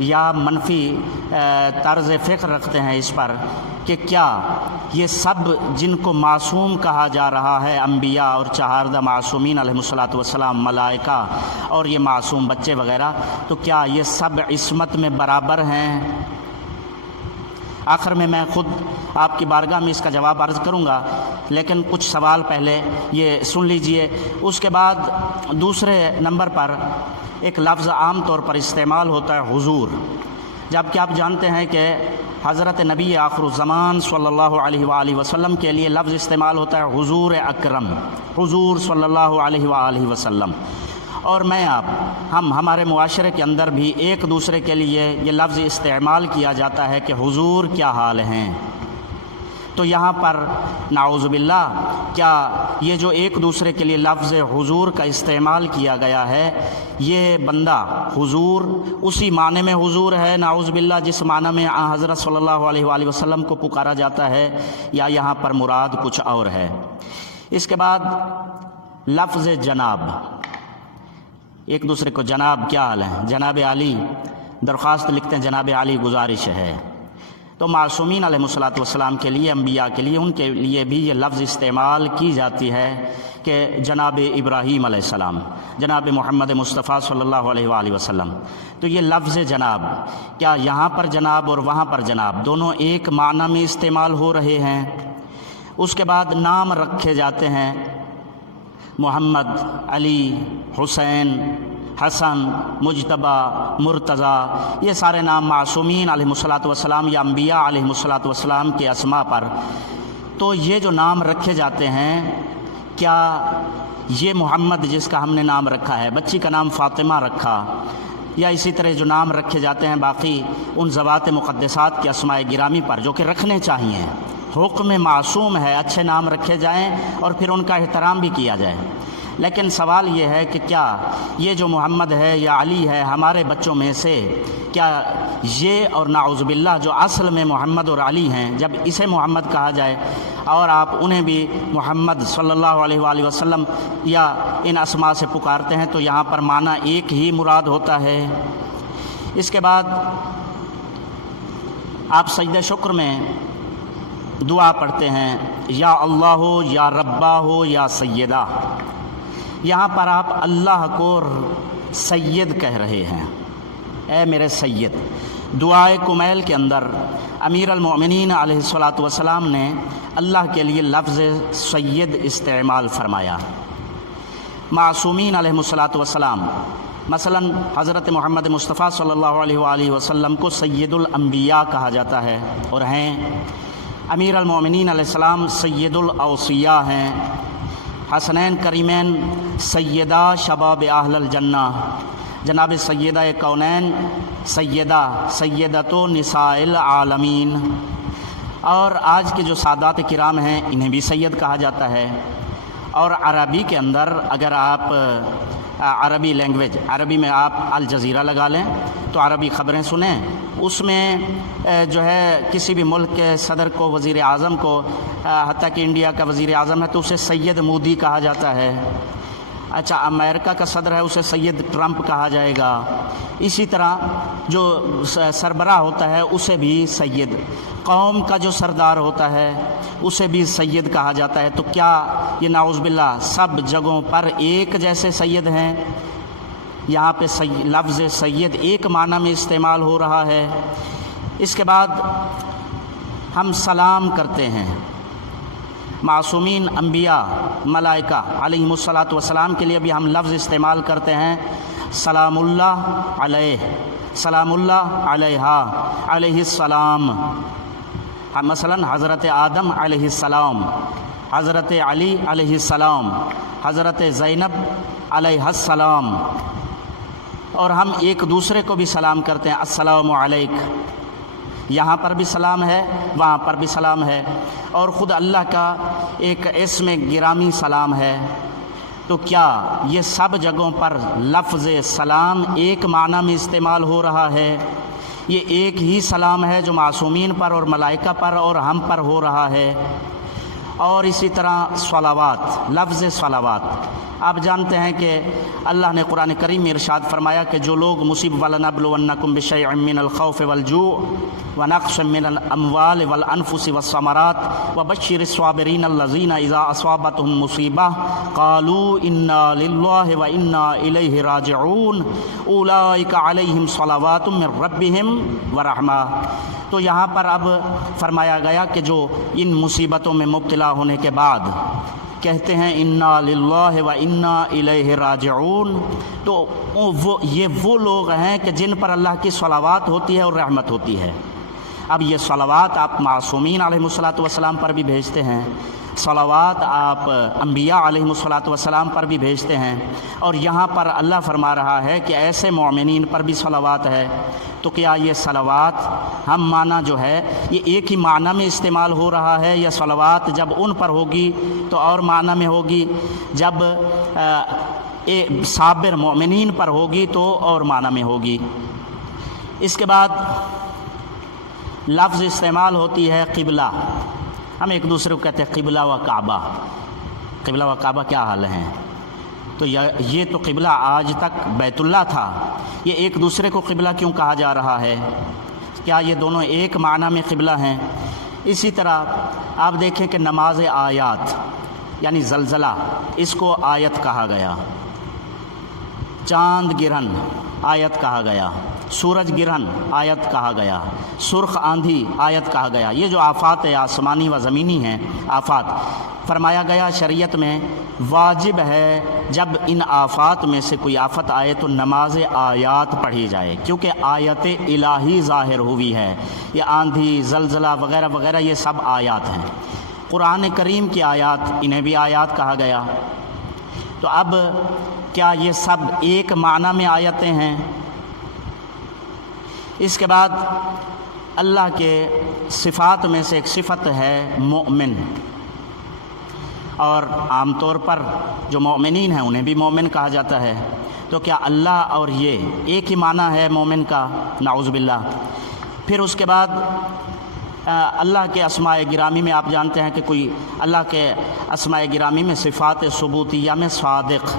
یا منفی طرز فکر رکھتے ہیں اس پر کہ کیا یہ سب جن کو معصوم کہا جا رہا ہے، انبیاء اور چہاردہ معصومین علیہم الصلاۃ والسلام، ملائکہ اور یہ معصوم بچے وغیرہ، تو کیا یہ سب عصمت میں برابر ہیں؟ آخر میں خود آپ کی بارگاہ میں اس کا جواب عرض کروں گا، لیکن کچھ سوال پہلے یہ سن لیجئے۔ اس کے بعد دوسرے نمبر پر ایک لفظ عام طور پر استعمال ہوتا ہے حضور، جبکہ آپ جانتے ہیں کہ حضرت نبی آخر الزمان صلی اللہ علیہ وآلہ وسلم کے لیے لفظ استعمال ہوتا ہے حضور اکرم، حضور صلی اللہ علیہ وآلہ وسلم۔ اور ہمارے معاشرے کے اندر بھی ایک دوسرے کے لیے یہ لفظ استعمال کیا جاتا ہے کہ حضور کیا حال ہیں۔ تو یہاں پر نعوذ باللہ کیا یہ جو ایک دوسرے کے لیے لفظ حضور کا استعمال کیا گیا ہے، یہ بندہ حضور اسی معنی میں حضور ہے نعوذ باللہ جس معنی میں حضرت صلی اللہ علیہ وآلہ وسلم کو پکارا جاتا ہے، یا یہاں پر مراد کچھ اور ہے؟ اس کے بعد لفظ جناب، ایک دوسرے کو جناب کیا حال ہے، جناب علی، درخواست لکھتے ہیں جناب علی گزارش ہے۔ تو معصومین علیہ الصلاۃ والسلام کے لیے، انبیاء کے لیے، ان کے لیے بھی یہ لفظ استعمال کی جاتی ہے کہ جناب ابراہیم علیہ السلام، جناب محمد مصطفیٰ صلی اللہ علیہ وآلہ وسلم۔ تو یہ لفظ جناب، کیا یہاں پر جناب اور وہاں پر جناب دونوں ایک معنی میں استعمال ہو رہے ہیں؟ اس کے بعد نام رکھے جاتے ہیں، محمد، علی، حسین، حسن، مجتبیٰ، مرتضیٰ، یہ سارے نام معصومین علیہ الصلاۃ والسلام یا انبیاء علیہ الصلاۃ والسلام کے اسماء پر۔ تو یہ جو نام رکھے جاتے ہیں، کیا یہ محمد جس کا ہم نے نام رکھا ہے، بچی کا نام فاطمہ رکھا، یا اسی طرح جو نام رکھے جاتے ہیں باقی ان ذوات مقدسات کے اسماء گرامی پر جو کہ رکھنے چاہیے، حکم معصوم ہے اچھے نام رکھے جائیں اور پھر ان کا احترام بھی کیا جائے۔ لیکن سوال یہ ہے کہ کیا یہ جو محمد ہے یا علی ہے ہمارے بچوں میں سے، کیا یہ اور نعوذ باللہ جو اصل میں محمد اور علی ہیں، جب اسے محمد کہا جائے اور آپ انہیں بھی محمد صلی اللہ علیہ وآلہ وسلم یا ان اسماء سے پکارتے ہیں، تو یہاں پر معنی ایک ہی مراد ہوتا ہے؟ اس کے بعد آپ سجدہ شکر میں دعا پڑھتے ہیں، یا اللہ ہو، یا ربا ہو، یا سیدہ۔ یہاں پر آپ اللہ کو سید کہہ رہے ہیں، اے میرے سید۔ دعائے کمیل کے اندر امیر المؤمنین علیہ الصلاۃ والسلام نے اللہ کے لیے لفظ سید استعمال فرمایا۔ معصومین علیہ الصلاۃ والسلام، مثلا حضرت محمد مصطفیٰ صلی اللہ علیہ وآلہ وسلم کو سید الانبیاء کہا جاتا ہے اور ہیں۔ امیر المؤمنین علیہ السلام سید الاوصیاء ہیں۔ حسنین کریمین سیدہ شباب اہل الجنہ، جناب سیدہ کونین، سیدۃ نساء العالمین۔ اور آج کے جو سادات کرام ہیں انہیں بھی سید کہا جاتا ہے۔ اور عربی کے اندر اگر آپ عربی لینگویج، عربی میں آپ الجزیرہ لگا لیں تو عربی خبریں سنیں، اس میں جو ہے کسی بھی ملک کے صدر کو، وزیر اعظم کو، حتیٰ کہ انڈیا کا وزیر اعظم ہے تو اسے سید مودی کہا جاتا ہے۔ اچھا، امریکہ کا صدر ہے اسے سید ٹرمپ کہا جائے گا۔ اسی طرح جو سربراہ ہوتا ہے اسے بھی سید، قوم کا جو سردار ہوتا ہے اسے بھی سید کہا جاتا ہے۔ تو کیا یہ نعوذ باللہ سب جگہوں پر ایک جیسے سید ہیں؟ یہاں پہ لفظ سید ایک معنی میں استعمال ہو رہا ہے۔ اس کے بعد ہم سلام کرتے ہیں، معصومین انبیاء، ملائکہ علیہم الصلاۃ والسلام کے لیے بھی ہم لفظ استعمال کرتے ہیں، سلام اللہ علیہ، سلام اللہ علیہا، علیہ السلام۔ مثلا حضرت آدم علیہ السلام، حضرت علی علیہ السلام، حضرت زینب علیہ السلام۔ اور ہم ایک دوسرے کو بھی سلام کرتے ہیں، السلام علیک۔ یہاں پر بھی سلام ہے، وہاں پر بھی سلام ہے، اور خود اللہ کا ایک اسم گرامی سلام ہے۔ تو کیا یہ سب جگہوں پر لفظ سلام ایک معنی میں استعمال ہو رہا ہے؟ یہ ایک ہی سلام ہے جو معصومین پر اور ملائکہ پر اور ہم پر ہو رہا ہے۔ اور اسی طرح صلوات، لفظ صلوات، آپ جانتے ہیں کہ اللہ نے قرآن کریم میں ارشاد فرمایا کہ جو لوگ مصیبت وَلَنَبْلُوَنَّكُمْ بِشَيْءٍ مِّنَ الْخَوْفِ وَالْجُوعِ وَنَقْصٍ مِّنَ الْأَمْوَالِ وَالْأَنفُسِ وَالثَّمَرَاتِ وَبَشِّرِ الصَّابِرِينَ الَّذِينَ إِذَا أَصَابَتْهُمْ مُصِيبَةٌ قَالُوا إِنَّا لِلَّهِ وَإِنَّا إِلَيْهِ رَاجِعُونَ أُولَٰئِكَ عَلَيْهِمْ صَلَوَاتٌ مِّن رَّبِّهِمْ وَرَحْمَةٌ۔ تو یہاں پر اب فرمایا گیا کہ جو ان مصیبتوں میں مبتلا ہونے کے بعد کہتے ہیں انا للہ و انا الیہ راجعون، تو یہ وہ لوگ ہیں کہ جن پر اللہ کی صلوات ہوتی ہے اور رحمت ہوتی ہے۔ اب یہ صلوات آپ معصومین علیہ الصلوۃ والسلام پر بھی بھیجتے ہیں، صلوات آپ انبیاء علیہ الصلوۃ والسلام پر بھی بھیجتے ہیں، اور یہاں پر اللہ فرما رہا ہے کہ ایسے مومنین پر بھی صلوات ہے۔ تو کیا یہ صلوات ہم معنی جو ہے یہ ایک ہی معنی میں استعمال ہو رہا ہے، یا صلوات جب ان پر ہوگی تو اور معنی میں ہوگی، جب صابر مومنین پر ہوگی تو اور معنی میں ہوگی؟ اس کے بعد لفظ استعمال ہوتی ہے قبلہ۔ ہم ایک دوسرے کو کہتے ہیں قبلہ و کعبہ، قبلہ و کعبہ کیا حال ہیں؟ تو یہ تو قبلہ آج تک بیت اللہ تھا، یہ ایک دوسرے کو قبلہ کیوں کہا جا رہا ہے؟ کیا یہ دونوں ایک معنی میں قبلہ ہیں؟ اسی طرح آپ دیکھیں کہ نماز آیات یعنی زلزلہ، اس کو آیت کہا گیا، چاند گرہن آیت کہا گیا، سورج گرہن آیت کہا گیا، سرخ آندھی آیت کہا گیا۔ یہ جو آفات آسمانی و زمینی ہیں آفات، فرمایا گیا شریعت میں واجب ہے جب ان آفات میں سے کوئی آفت آئے تو نماز آیات پڑھی جائے، کیونکہ آیت الہی ظاہر ہوئی ہے۔ یہ آندھی، زلزلہ وغیرہ وغیرہ یہ سب آیات ہیں، قرآن کریم کی آیات، انہیں بھی آیات کہا گیا۔ تو اب کیا یہ سب ایک معنی میں آیتیں ہیں؟ اس کے بعد اللہ کے صفات میں سے ایک صفت ہے مومن، اور عام طور پر جو مومنین ہیں انہیں بھی مومن کہا جاتا ہے۔ تو کیا اللہ اور یہ ایک ہی معنی ہے مومن کا؟ نعوذ باللہ۔ پھر اس کے بعد اللہ کے اسماء گرامی میں آپ جانتے ہیں کہ کوئی اللہ کے اسماء گرامی میں صفات ثبوتیہ میں صادق،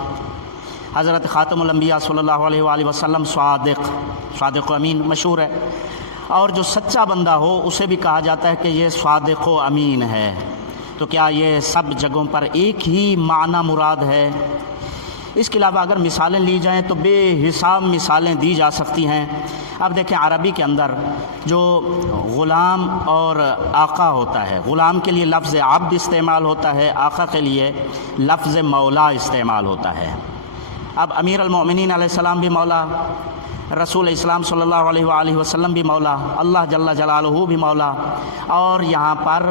حضرت خاتم الانبیاء صلی اللہ علیہ وآلہ وسلم صادق و امین مشہور ہے، اور جو سچا بندہ ہو اسے بھی کہا جاتا ہے کہ یہ صادق و امین ہے۔ تو کیا یہ سب جگہوں پر ایک ہی معنی مراد ہے؟ اس کے علاوہ اگر مثالیں لی جائیں تو بے حساب مثالیں دی جا سکتی ہیں۔ اب دیکھیں عربی کے اندر جو غلام اور آقا ہوتا ہے، غلام کے لیے لفظ عبد استعمال ہوتا ہے، آقا کے لیے لفظ مولا استعمال ہوتا ہے۔ اب امیر المؤمنین علیہ السلام بھی مولا، رسول اسلام صلی اللہ علیہ وآلہ وسلم بھی مولا، اللہ جل جلالہ بھی مولا، اور یہاں پر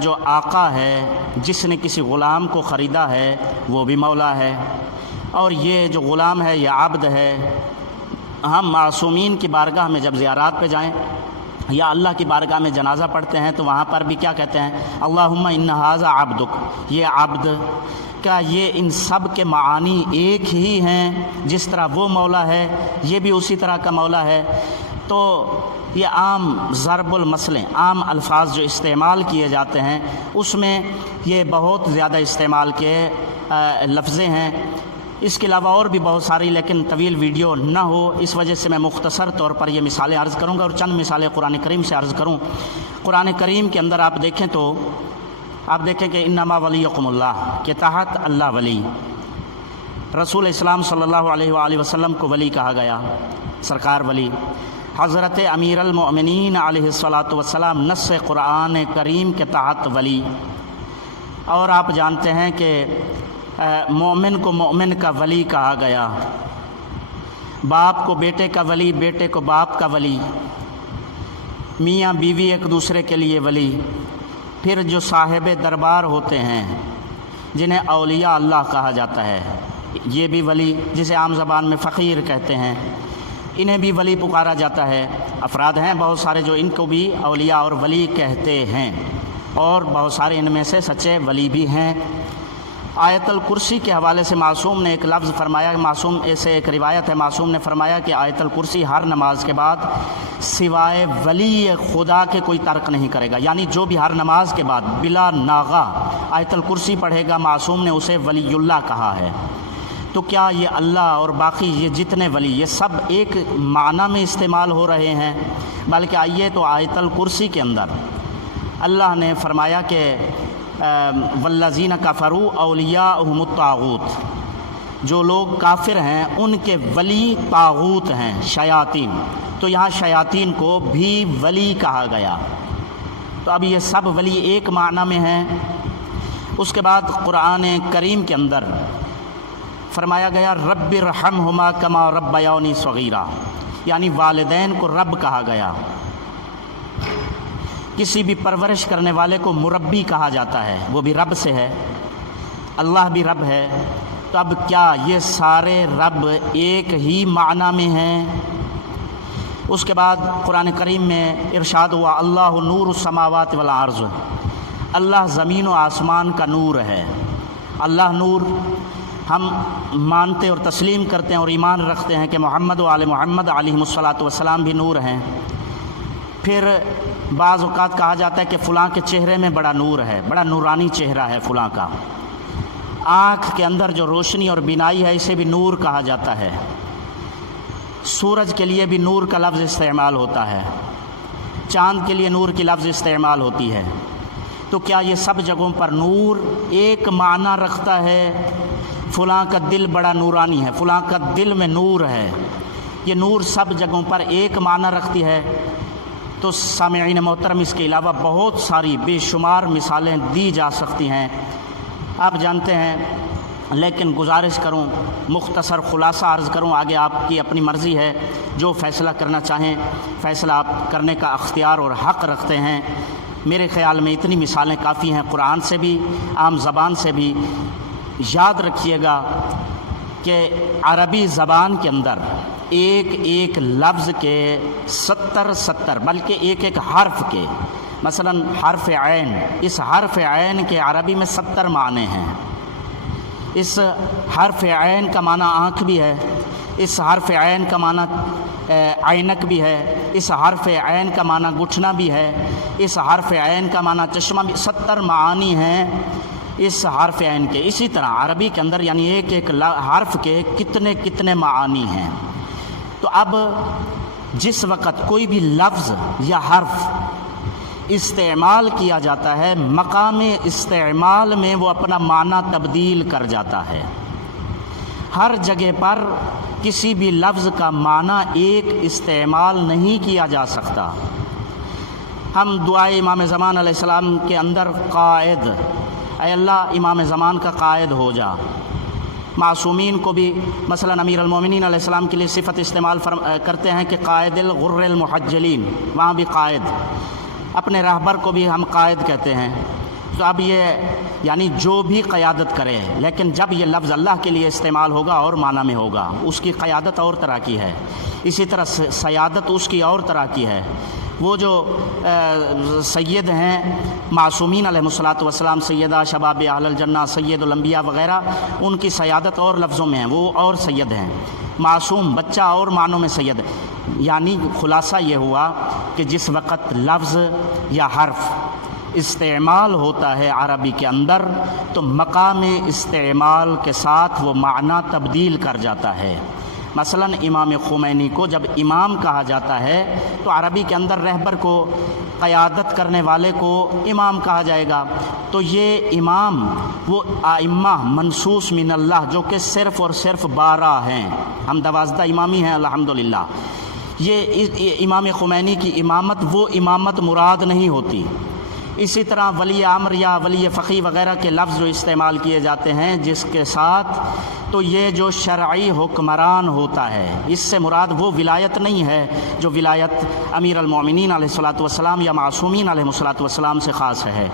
جو آقا ہے جس نے کسی غلام کو خریدا ہے وہ بھی مولا ہے، اور یہ جو غلام ہے یہ عبد ہے۔ ہم معصومین کی بارگاہ میں جب زیارات پہ جائیں یا اللہ کی بارگاہ میں جنازہ پڑھتے ہیں تو وہاں پر بھی کیا کہتے ہیں؟ اللہم ان ھذا عبدک، یہ عبد۔ کیا یہ ان سب کے معانی ایک ہی ہیں؟ جس طرح وہ مولا ہے یہ بھی اسی طرح کا مولا ہے۔ تو یہ عام ضرب المثلیں، عام الفاظ جو استعمال کیے جاتے ہیں اس میں یہ بہت زیادہ استعمال کے لفظیں ہیں۔ اس کے علاوہ اور بھی بہت ساری، لیکن طویل ویڈیو نہ ہو اس وجہ سے میں مختصر طور پر یہ مثالیں عرض کروں گا، اور چند مثالیں قرآن کریم سے عرض کروں۔ قرآن کریم کے اندر آپ دیکھیں تو آپ دیکھیں کہ انما ولیکم اللہ کے تحت اللہ ولی، رسول اسلام صلی اللہ علیہ وآلہ وسلم کو ولی کہا گیا، سرکار ولی، حضرت امیر المؤمنین علیہ الصلاۃ والسلام نص قرآن کریم کے تحت ولی۔ اور آپ جانتے ہیں کہ مومن کو مومن کا ولی کہا گیا، باپ کو بیٹے کا ولی، بیٹے کو باپ کا ولی، میاں بیوی ایک دوسرے کے لیے ولی۔ پھر جو صاحب دربار ہوتے ہیں جنہیں اولیاء اللہ کہا جاتا ہے یہ بھی ولی، جسے عام زبان میں فقیر کہتے ہیں، انہیں بھی ولی پکارا جاتا ہے۔ افراد ہیں بہت سارے جو ان کو بھی اولیاء اور ولی کہتے ہیں، اور بہت سارے ان میں سے سچے ولی بھی ہیں۔ آیت الکرسی کے حوالے سے معصوم نے ایک لفظ فرمایا، معصوم ایسے ایک روایت ہے، معصوم نے فرمایا کہ آیت الکرسی ہر نماز کے بعد سوائے ولی خدا کے کوئی ترک نہیں کرے گا، یعنی جو بھی ہر نماز کے بعد بلا ناغہ آیت الکرسی پڑھے گا، معصوم نے اسے ولی اللہ کہا ہے۔ تو کیا یہ اللہ اور باقی یہ جتنے ولی یہ سب ایک معنی میں استعمال ہو رہے ہیں؟ بلکہ آئیے تو آیت الکرسی کے اندر اللہ نے فرمایا کہ والذین کفروا اولیاءہم الطاغوت، جو لوگ کافر ہیں ان کے ولی طاغوت ہیں، شیاطین، تو یہاں شیاطین کو بھی ولی کہا گیا۔ تو اب یہ سب ولی ایک معنی میں ہیں۔ اس کے بعد قرآن کریم کے اندر فرمایا گیا رب ارحمہما کما ربیانی صغیرا، یعنی والدین کو رب کہا گیا۔ کسی بھی پرورش کرنے والے کو مربی کہا جاتا ہے، وہ بھی رب سے ہے، اللہ بھی رب ہے۔ تو اب کیا یہ سارے رب ایک ہی معنی میں ہیں؟ اس کے بعد قرآن کریم میں ارشاد ہوا اللہ نور السماوات والارض، اللہ زمین و آسمان کا نور ہے۔ اللہ نور ہم مانتے اور تسلیم کرتے ہیں اور ایمان رکھتے ہیں کہ محمد و آل محمد علیہم الصلاۃ والسلام بھی نور ہیں۔ پھر بعض اوقات کہا جاتا ہے کہ فلاں کے چہرے میں بڑا نور ہے، بڑا نورانی چہرہ ہے فلاں کا۔ آنکھ کے اندر جو روشنی اور بینائی ہے اسے بھی نور کہا جاتا ہے۔ سورج کے لیے بھی نور کا لفظ استعمال ہوتا ہے، چاند کے لیے نور کی لفظ استعمال ہوتی ہے۔ تو کیا یہ سب جگہوں پر نور ایک معنی رکھتا ہے؟ فلاں کا دل بڑا نورانی ہے، فلاں کا دل میں نور ہے، یہ نور سب جگہوں پر ایک معنی رکھتی ہے؟ تو سامعین محترم اس کے علاوہ بہت ساری بے شمار مثالیں دی جا سکتی ہیں، آپ جانتے ہیں، لیکن گزارش کروں، مختصر خلاصہ عرض کروں، آگے آپ کی اپنی مرضی ہے، جو فیصلہ کرنا چاہیں فیصلہ آپ کرنے کا اختیار اور حق رکھتے ہیں۔ میرے خیال میں اتنی مثالیں کافی ہیں، قرآن سے بھی عام زبان سے بھی۔ یاد رکھیے گا کہ عربی زبان کے اندر ایک ایک لفظ کے 70 بلکہ ایک ایک حرف کے، مثلا حرف عین، اس حرف عین کے عربی میں 70 معنی ہیں۔ اس حرف عین کا معنی آنکھ بھی ہے، اس حرف عین کا معنی عینک بھی ہے، اس حرف عین کا معنی گھٹنا بھی ہے، اس حرف عین کا معنی چشمہ بھی، 70 معانی ہیں اس حرف عین کے۔ اسی طرح عربی کے اندر یعنی ایک ایک حرف کے کتنے کتنے معانی ہیں۔ تو اب جس وقت کوئی بھی لفظ یا حرف استعمال کیا جاتا ہے، مقام استعمال میں وہ اپنا معنی تبدیل کر جاتا ہے۔ ہر جگہ پر کسی بھی لفظ کا معنی ایک استعمال نہیں کیا جا سکتا۔ ہم دعائے امام زمان علیہ السلام کے اندر قائد، اے اللہ امام زمان کا قائد ہو جا۔ معصومین کو بھی مثلا امیر المومنین علیہ السلام کے لیے صفت استعمال کرتے ہیں کہ قائد الغر المحجلین، وہاں بھی قائد، اپنے راہبر کو بھی ہم قائد کہتے ہیں۔ تو اب یہ یعنی جو بھی قیادت کرے، لیکن جب یہ لفظ اللہ کے لیے استعمال ہوگا اور معنی میں ہوگا، اس کی قیادت اور طرح کی ہے، اسی طرح سیادت اس کی اور طرح کی ہے۔ وہ جو سید ہیں معصومین علیہ الصلوۃ والسلام، سیدہ شباب اہل الجنہ، سید الانبیاء وغیرہ، ان کی سیادت اور لفظوں میں ہیں، وہ اور سید ہیں۔ معصوم بچہ اور معنوں میں سید۔ یعنی خلاصہ یہ ہوا کہ جس وقت لفظ یا حرف استعمال ہوتا ہے عربی کے اندر، تو مقام استعمال کے ساتھ وہ معنی تبدیل کر جاتا ہے۔ مثلا امام خمینی کو جب امام کہا جاتا ہے تو عربی کے اندر رہبر کو، قیادت کرنے والے کو امام کہا جائے گا۔ تو یہ امام وہ ائمہ منصوص من اللہ جو کہ صرف اور صرف 12 ہیں، ہم 12 امامی ہیں الحمدللہ۔ یہ امام خمینی کی امامت وہ امامت مراد نہیں ہوتی۔ اسی طرح ولی امر یا ولی فقیہ وغیرہ کے لفظ جو استعمال کیے جاتے ہیں جس کے ساتھ، تو یہ جو شرعی حکمران ہوتا ہے، اس سے مراد وہ ولایت نہیں ہے جو ولایت امیر المومنین علیہ الصلوۃ والسلام یا معصومین علیہ الصلوۃ والسلام سے خاص ہے۔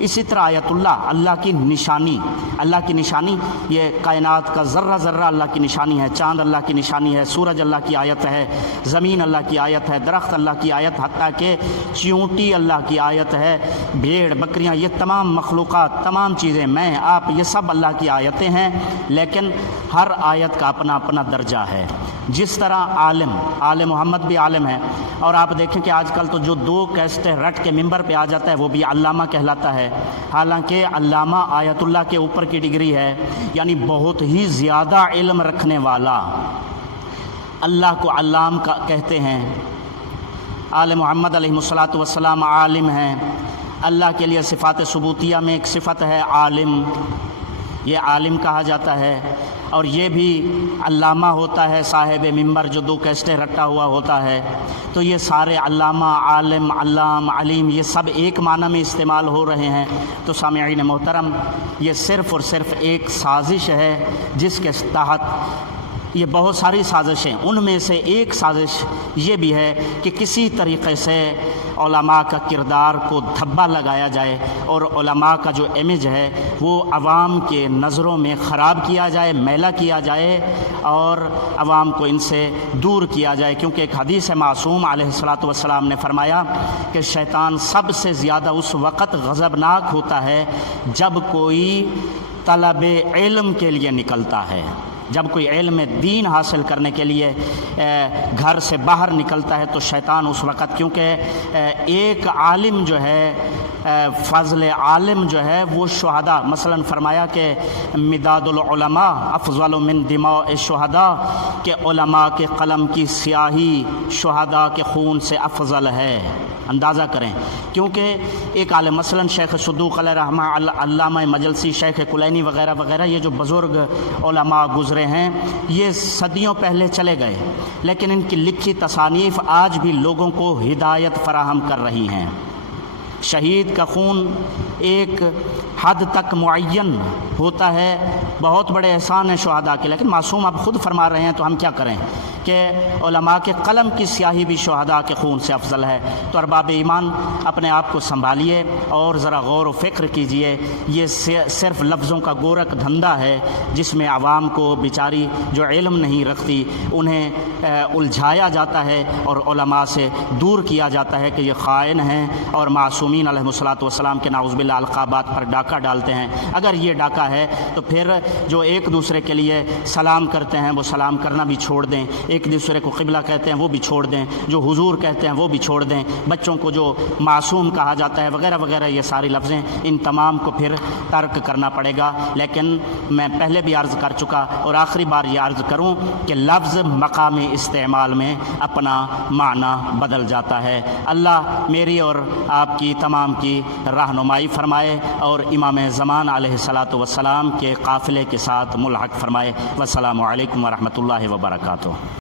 اسی طرح آیت اللہ، اللہ کی نشانی، اللہ کی نشانی، یہ کائنات کا ذرہ ذرہ اللہ کی نشانی ہے، چاند اللہ کی نشانی ہے، سورج اللہ کی آیت ہے، زمین اللہ کی آیت ہے، درخت اللہ کی آیت، حتیٰ کہ چیونٹی اللہ کی آیت ہے، بھیڑ بکریاں، یہ تمام مخلوقات، تمام چیزیں، میں آپ، یہ سب اللہ کی آیتیں ہیں، لیکن ہر آیت کا اپنا اپنا درجہ ہے۔ جس طرح عالم، آل محمد بھی عالم ہے، اور آپ دیکھیں کہ آج کل تو جو 2 کیسٹیں رٹ کے ممبر پہ آ جاتا ہے وہ بھی علامہ کہلاتا ہے، حالانکہ علامہ آیت اللہ کے اوپر کی ڈگری ہے، یعنی بہت ہی زیادہ علم رکھنے والا، اللہ کو علام کا کہتے ہیں۔ آل محمد علیہ الصلاۃ والسلام عالم ہیں، اللہ کے لیے صفات ثبوتیہ میں ایک صفت ہے عالم، یہ عالم کہا جاتا ہے، اور یہ بھی علامہ ہوتا ہے صاحب ممبر جو 2 کیسٹیں رٹا ہوا ہوتا ہے۔ تو یہ سارے علامہ، عالم، علام، علیم، یہ سب ایک معنی میں استعمال ہو رہے ہیں۔ تو سامعین محترم، یہ صرف اور صرف ایک سازش ہے جس کے تحت، یہ بہت ساری سازشیں، ان میں سے ایک سازش یہ بھی ہے کہ کسی طریقے سے علماء کا کردار کو دھبا لگایا جائے اور علماء کا جو امیج ہے وہ عوام کے نظروں میں خراب کیا جائے، میلا کیا جائے، اور عوام کو ان سے دور کیا جائے، کیونکہ ایک حدیث معصوم علیہ الصلاۃ والسلام نے فرمایا کہ شیطان سب سے زیادہ اس وقت غضبناک ہوتا ہے جب کوئی طلب علم کے لیے نکلتا ہے، جب کوئی علم دین حاصل کرنے کے لیے گھر سے باہر نکلتا ہے تو شیطان اس وقت، کیونکہ ایک عالم جو ہے، فضل عالم جو ہے وہ شہداء، مثلا فرمایا کہ مداد العلماء افضل من دماء الشہداء، کہ علماء کے قلم کی سیاہی شہداء کے خون سے افضل ہے۔ اندازہ کریں، کیونکہ ایک عالم، مثلا شیخ صدوق علیہ رحمہ، علامہ مجلسی، شیخ کلینی وغیرہ وغیرہ، یہ جو بزرگ علماء گزرے ہیں یہ صدیوں پہلے چلے گئے، لیکن ان کی لکھی تصانیف آج بھی لوگوں کو ہدایت فراہم کر رہی ہیں۔ شہید کا خون ایک حد تک معین ہوتا ہے، بہت بڑے احسان ہیں شہداء کے، لیکن معصوم اب خود فرما رہے ہیں تو ہم کیا کریں کہ علماء کے قلم کی سیاہی بھی شہداء کے خون سے افضل ہے۔ تو ارباب ایمان اپنے آپ کو سنبھالیے اور ذرا غور و فکر کیجئے، یہ صرف لفظوں کا گورکھ دھندا ہے جس میں عوام کو بیچاری جو علم نہیں رکھتی انہیں الجھایا جاتا ہے اور علماء سے دور کیا جاتا ہے کہ یہ خائن ہیں اور معصومین علیہ الصلاۃ والسلام کے نعوذ باللہ القابات پر ڈاکہ ڈالتے ہیں۔ اگر یہ ڈاکہ ہے تو پھر جو ایک دوسرے کے لیے سلام کرتے ہیں وہ سلام کرنا بھی چھوڑ دیں، ایک دوسرے کو قبلہ کہتے ہیں وہ بھی چھوڑ دیں، جو حضور کہتے ہیں وہ بھی چھوڑ دیں، بچوں کو جو معصوم کہا جاتا ہے وغیرہ وغیرہ، یہ ساری لفظیں ان تمام کو پھر ترک کرنا پڑے گا۔ لیکن میں پہلے بھی عرض کر چکا اور آخری بار یہ عرض کروں کہ لفظ مقام استعمال میں اپنا معنی بدل جاتا ہے۔ اللہ میری اور آپ کی تمام کی رہنمائی فرمائے اور امام زمان علیہ الصلاۃ والسلام کے قافلے کے ساتھ ملحق فرمائے۔ والسلام علیکم ورحمۃ اللہ وبرکاتہ۔